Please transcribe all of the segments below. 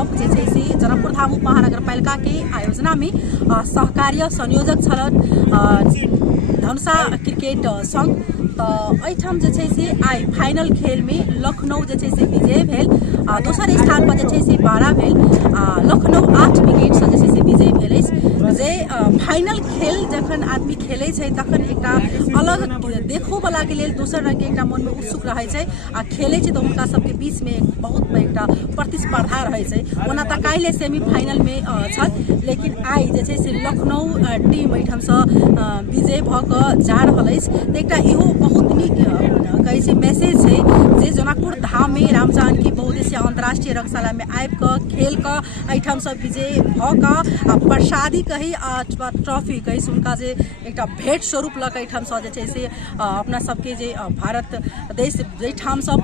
Club जे छै से जनकपुर धाम उपमहानगरपालिका के आयोजना में सहकार्य संयोजक छल धनुषा क्रिकेट संघ। तो एठाम जे छै से आई फाइनल खेल में लखनऊ जे छै से विजय भेल। दोसर स्थान पर जे छै से 12 भेल। लखनऊ 8 विकेट से जे छै से विजय भेल अछि। जे फाइनल खेल जखन आदमी खेलै छै तखन एकटा अलग देखो वाला के लेल दोसर रंग के एकटा मन में उत्सुक रहै छै आ खेलै छै तो हुनका सबके बीच में बहुत एकटा प्रतिस्पर्धा रहै छै। ओना त काल्हि सेमीफाइनल में छल, लेकिन आई जे छै से लखनऊ टीम एठाम से विजय भ क जा रहल अछि। त एकटा इहो बहुत नीक कहै छै मैसेज छै जे जनकपुर धाम में राम जानकी बहुउद्देशीय अंतर्राष्ट्रीय रंगशाला में आबि क खेल क एठाम से विजय भ क प्रसादी कही अथवा ट्रॉफी कही हुनका जे एकटा भेंट स्वरूप लक एठाम से जे छै से अपना सबके जे भारत देश जेठाम से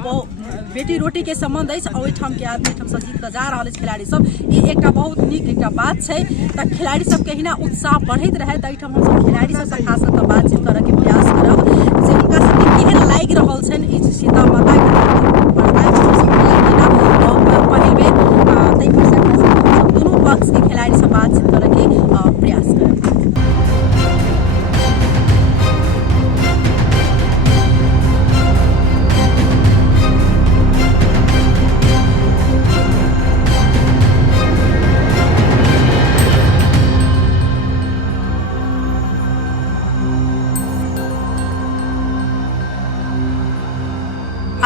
बेटी रोटी के संबंध अछि ओहिठाम के आदमी एठाम से जीत क जा रहल अछि खिलाड़ी सब। ई एकटा बहुत नीक एकटा बात छै। त खिलाड़ी सबके हिना उत्साह बढ़ैत रहे। त एठाम हम सब खिलाड़ी सब खास क बातचीत करऽ के प्रयास करब जे हुनका सबके केहन लागि रहल छनि ई सीता माता के पहिल बेर ताहि पर से दुनू पक्ष के खिलाड़ी सब बातचीत करऽ के प्रयास करब।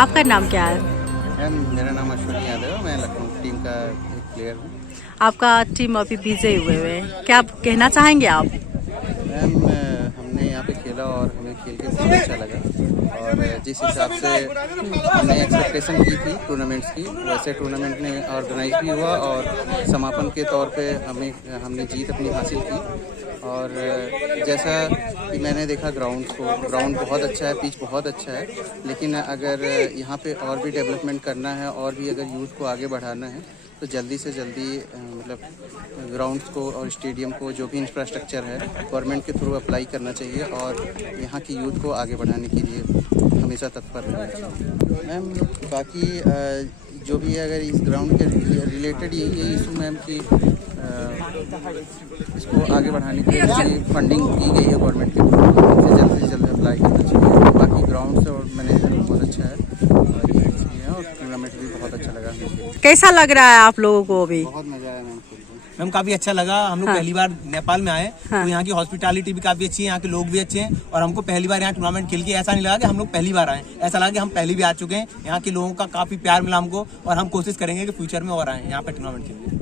आपका नाम क्या है? मैम मेरा नाम अश्विनी यादव है। मैं लखनऊ टीम का एक प्लेयर हूँ। आपका टीम अभी विजयी हुए हैं, क्या आप कहना चाहेंगे आप? मैम हमने यहाँ पे खेला और हमें खेल के बहुत अच्छा लगा और जिस हिसाब से हमने एक्सपेक्टेशन की थी टूर्नामेंट्स की वैसे टूर्नामेंट ने ऑर्गेनाइज भी हुआ और समापन के तौर पे हमने जीत अपनी हासिल की। और जैसा कि मैंने देखा ग्राउंड बहुत अच्छा है, पिच बहुत अच्छा है, लेकिन अगर यहाँ पे और भी डेवलपमेंट करना है और भी अगर यूथ को आगे बढ़ाना है तो जल्दी से जल्दी मतलब ग्राउंड्स को और स्टेडियम को जो भी इंफ्रास्ट्रक्चर है गवर्नमेंट के थ्रू अप्लाई करना चाहिए और यहाँ की यूथ को आगे बढ़ाने के लिए हमेशा तत्पर रहना चाहिए। मैम बाकी जो भी है अगर इस ग्राउंड के रिलेटेड यही इशू मैम की इसको आगे बढ़ाने के लिए फंडिंग की गई है गवर्नमेंट की तरफ से जल्द से जल्द अप्लाई करना चाहिए। बाकी ग्राउंड से और मैनेजमेंट बहुत अच्छा है और टूर्नामेंट भी बहुत अच्छा लगा। कैसा लग रहा है आप लोगों को अभी? बहुत मजा आया मैम, काफी अच्छा लगा। हम लोग पहली बार नेपाल में आए तो यहाँ की हॉस्पिटैलिटी भी काफी अच्छी है, यहाँ के लोग भी अच्छे हैं और हमको पहली बार यहाँ टूर्नामेंट खेल के ऐसा नहीं लगा कि हम लोग पहली बार आए, ऐसा लगा कि हम पहले भी आ चुके हैं। यहाँ के लोगों का काफी प्यार मिला हमको और हम कोशिश करेंगे कि फ्यूचर में और आए यहाँ पे टूर्नामेंट खेलने।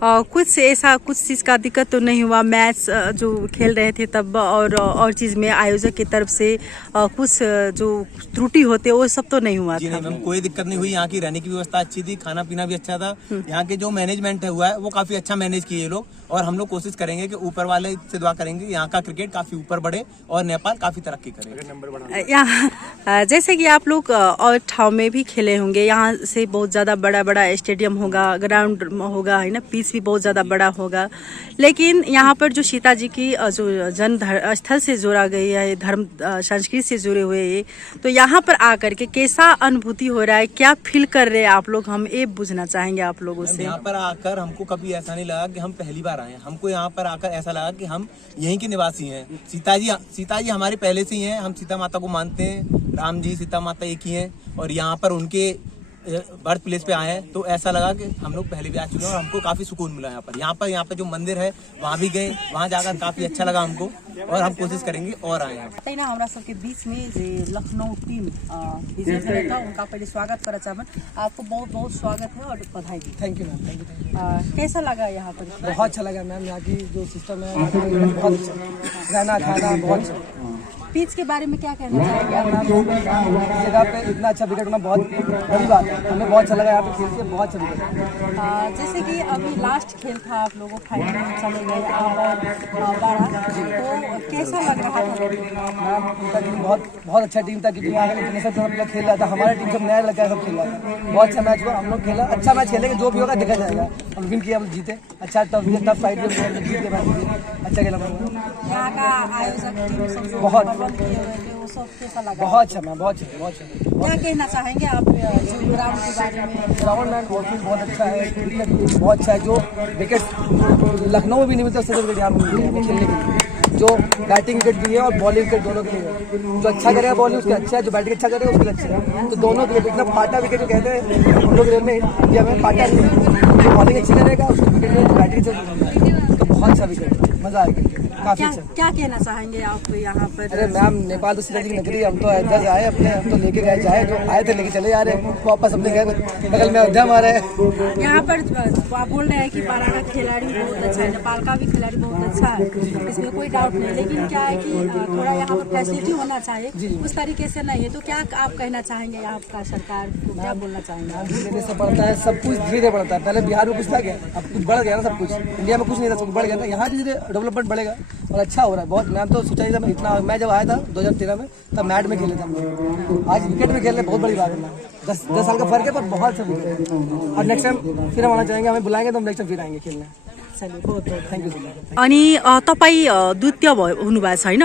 कुछ ऐसा कुछ चीज़ का दिक्कत तो नहीं हुआ? मैच जो खेल रहे थे तब और चीज़ में आयोजक की तरफ से कुछ जो त्रुटि होते वो सब तो नहीं हुआ? जी नहीं मैम, कोई दिक्कत नहीं हुई। यहाँ की रहने की व्यवस्था अच्छी थी, खाना पीना भी अच्छा था। यहाँ के जो मैनेजमेंट है हुआ है वो काफी अच्छा मैनेज किए लोग और हम लोग कोशिश करेंगे कि ऊपर वाले से दुआ करेंगे यहाँ का क्रिकेट काफी ऊपर बढ़े और नेपाल काफी तरक्की करे। यहाँ जैसे कि आप लोग और ठाव में भी खेले होंगे, यहाँ से बहुत ज्यादा बड़ा बड़ा स्टेडियम होगा, ग्राउंड होगा, है ना, पिच भी बहुत ज्यादा बड़ा होगा, लेकिन यहाँ पर जो सीता जी की जो जन्म स्थल से जोड़ा गई है, धर्म संस्कृति से जुड़े हुए है, तो यहाँ पर आकर के कैसा अनुभूति हो रहा है, क्या फील कर रहे हैं आप लोग? हम ये पूछना चाहेंगे आप लोगों से। यहाँ पर आकर हमको कभी ऐसा नहीं लगा कि हम पहली बार आए हैं। हमको यहाँ पर आकर ऐसा लगा कि हम यहीं के निवासी हैं। सीता जी हमारे पहले से ही हैं। हम सीता माता को मानते हैं, राम जी सीता माता एक ही हैं और यहाँ पर उनके बर्थ प्लेस पे आए हैं तो ऐसा लगा कि हम लोग पहले भी आ चुके हैं और हमको काफी सुकून मिला यहाँ पर जो मंदिर है वहाँ भी गए, वहाँ जाकर काफी अच्छा लगा हमको और हम कोशिश करेंगे और आए हैं। ना हमरा सबके बीच में जे लखनऊ टीम विजय भेल था उनका पहले स्वागत करना चाहते। आपको बहुत बहुत स्वागत है और बधाई दी। Thank you ma'am, thank you. कैसा लगा यहाँ पर? बहुत अच्छा लगा मैम, यहाँ की जो सिस्टम है बहुत अच्छा, रहना खाना बहुत अच्छा। पिच के बारे में क्या कहना चाहेंगे? इस जगह पे इतना अच्छा विकेट होना बहुत बड़ी बात है, हमें बहुत अच्छा लगा यहाँ पे खेल के, बहुत अच्छा विकेट। जैसे कि अभी लास्ट खेल था, आप लोगों फाइनल में चले गए आप और 12, तो कैसा लग रहा था? मैम उनका टीम बहुत अच्छा टीम था क्योंकि यहाँ इंटरनेशनल टूर्नामेंट खेल रहा था। हमारा टीम सब नया लड़का सब खेल रहा था। बहुत अच्छा मैच हुआ, हम लोग खेला, अच्छा मैच खेलेंगे, जो भी होगा देखा जाएगा। हम विन किया, हम जीते, अच्छा टफ फाइट में जीत के मैच जीते, अच्छा खेला। यहाँ का आयोजक टीम सब जो बहुत प्रबंध किए हुए थे वो सब कैसा लगा? बहुत अच्छा मैम, बहुत अच्छा। क्या कहना चाहेंगे आप जो ग्राउंड के बारे में? ग्राउंड मैन बहुत अच्छा है, बहुत अच्छा है। जो विकेट लखनऊ में भी नहीं मिलता उससे विकेट यहाँ पर मिलते हैं खेलने के लिए। जो बैटिंग विकेट भी है और बॉलिंग विकेट दोनों के लिए है। जो अच्छा करेगा बॉलिंग उसके अच्छा है, जो बैटिंग अच्छा करेगा उसके अच्छा है। तो दोनों के लिए इतना पाटा विकेट जो कहते हैं हम लोग में इंडिया में पाटा जो बॉलिंग अच्छी करेगा उसको विकेट बैटिंग तो बहुत अच्छा विकेट, मजा आएगा, काफी अच्छा। क्या कहना चाहेंगे आप यहाँ पर? अरे मैम नेपाल तो सीता जी की नगरी, हम तो अयोध्या से आए अपने, हम तो लेके गए जाए जो आए थे लेके चले जा रहे हैं वापस अपने घर बगल में अयोध्या हमारे। यहाँ पर आप बोल रहे हैं कि बारह का खिलाड़ी बहुत अच्छा है, नेपाल का भी खिलाड़ी बहुत अच्छा है, इसमें कोई डाउट नहीं। लेकिन क्या है कि थोड़ा यहाँ पर फैसिलिटी होना चाहिए, उस तरीके से नहीं है। तो क्या आप कहना चाहेंगे यहाँ का सरकार को, क्या बोलना चाहेंगे? धीरे से बढ़ता है सब कुछ, धीरे बढ़ता है। पहले बिहार में कुछ था क्या, अब कुछ बढ़ गया ना सब कुछ। इंडिया में कुछ नहीं था, सब कुछ बढ़ गया ना। यहाँ धीरे डेवलपमेंट बढ़ेगा और अच्छा हो रहा है बहुत। मैं तो सोचा ही था मैं इतना, मैं जब आया था 2013 में तब मैट में खेले थे हम लोग, आज विकेट में खेल रहे, बहुत बड़ी बात है। 10 साल का फर्क है पर बहुत अच्छा विकेट है। और नेक्स्ट टाइम फिर हम आना चाहेंगे, हमें बुलाएंगे तो हम नेक्स्ट टाइम फिर आएंगे खेलने। चलिए बहुत बहुत थैंक यू सो मच। अनि तपाईँ द्वितीय हुनुभएको छैन?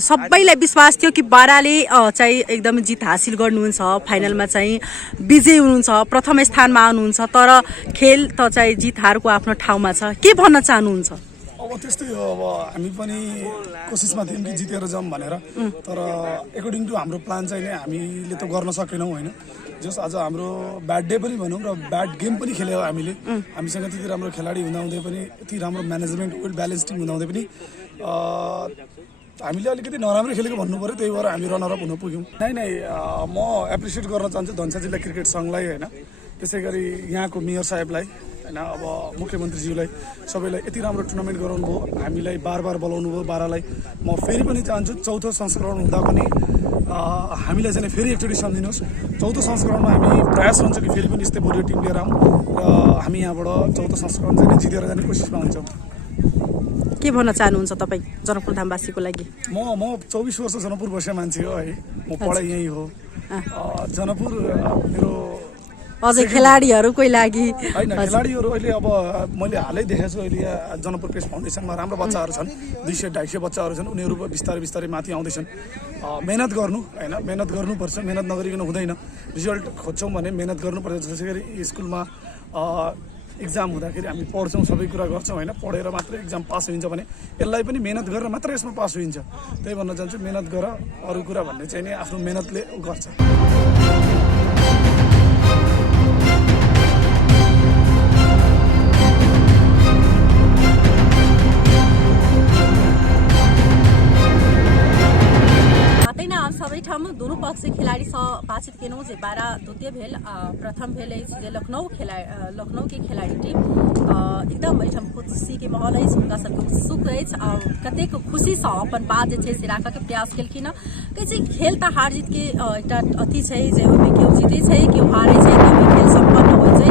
सबैलाई विश्वास थियो कि बाराले चाहिँ एकदम जित हासिल गर्नुहुन्छ, फाइनलमा चाहिँ विजयी हुनुहुन्छ, प्रथम स्थानमा आउनुहुन्छ। तर खेल त चाहिँ जित हारको आफ्नो ठाउँमा छ, के भन्न चाहनुहुन्छ? अब त्यस्तै हो, अब हामी पनि कोसिसमा थियौँ कि जितेर जाऊँ भनेर, तर एकर्डिङ टु हाम्रो प्लान चाहिँ हामीले त गर्न सकेनौँ होइन। जस आज हाम्रो ब्याड डे पनि भनौँ र ब्याड गेम पनि खेल्यो हामीले। हामीसँग त्यति राम्रो खेलाडी हुँदाहुँदै पनि, यति राम्रो म्यानेजमेन्ट वेल ब्यालेन्स टिम हुँदाहुँदै पनि हामीले अलिकति नराम्रो खेलेको भन्नु पऱ्यो, त्यही भएर हामी रनर अप हुन पुग्यौँ। नै म एप्रिसिएट गर्न चाहन्छु धनुषा जिल्ला क्रिकेट सङ्घलाई होइन, त्यसै गरी यहाँको मेयर साहेबलाई होइन, अब मुख्यमन्त्रीज्यूलाई, सबैलाई यति राम्रो टुर्नामेन्ट गराउनु भयो, हामीलाई बार बोलाउनु भयो बाह्रलाई। म फेरि पनि चाहन्छु चौथो संस्करण हुँदा पनि हामीलाई चाहिँ फेरि एकचोटि सम्झिनुहोस्। चौथो संस्करणमा हामी प्रयास हुन्छ कि फेरि पनि यस्तै बलियो टिम लिएर आउँ र हामी यहाँबाट चौथो संस्करण चाहिँ जितेर जाने कोसिसमा हुन्छौँ। के भन्न चाहनुहुन्छ तपाईँ जनकपुर धामवासीको लागि? म 24 वर्ष जनकपुर बसेको मान्छे हो है, म पढाइ यहीँ हो। जनकपुर मेरो अझै खेलाडीहरूको लागि होइन, खेलाडीहरू अहिले अब मैले हालै देखेको छु, अहिले जनकपुर प्रेस फाउन्डेसनमा राम्रो बच्चाहरू छन्, 200-250 बच्चाहरू छन्। उनीहरू बिस्तारै माथि आउँदैछन्। मेहनत गर्नु होइन, मेहनत गर्नुपर्छ, मेहनत नगरिकन हुँदैन। रिजल्ट खोज्छौँ भने मेहनत गर्नुपर्छ। जसै गरी स्कुलमा इक्जाम हुँदाखेरि हामी पढ्छौँ, सबै कुरा गर्छौँ होइन, पढेर मात्रै इक्जाम पास हुन्छ भने यसलाई पनि मेहनत गरेर मात्रै यसमा पास हुन्छ। त्यही भन्न चाहन्छु, मेहनत गर, अरू कुरा भन्ने चाहिँ नि आफ्नो मेहनतले गर्छ। सबै ठाउँ दुनू पक्ष से खिलाड़ी से बातचीत केनौ जे 12 द्वितीय भेल, प्रथम भेल जे लखनऊ के खिलाड़ी टीम एकदम एठाम खुशी के माहौल है, हुनका सबके उत्सुक अछि। कतेक खुशी से अपन बात जे छै से राखऽ के प्रयास केलखिन। कहै खेल त हार जीत के एकटा अथी छै जे ओहिमे केओ जीते छै केओ हारे छै, तभी खेल संपन्न होइ छै।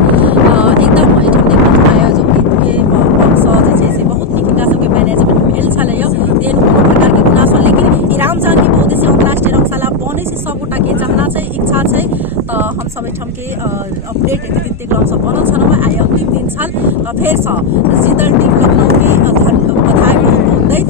एकदम एठाम देखियौ आयोजक के पक्ष जे छै से बहुत नीक हिनका सबके मैनेजमेंट भेल छलैया, देन कोनो प्रकार के गुनासो। लेकिन इराम जानकी बहुउद्देशीय अंतर्राष्ट्रीय रंगशाला बनै से सबगोटा के चाहना छै, इच्छा छै। तो हम सब एठाम के अपडेट एते क्रम से बनल छलौ। आइ अंतिम दिन छल, फेर से जीतल टीम लखनऊ के बधाई दैत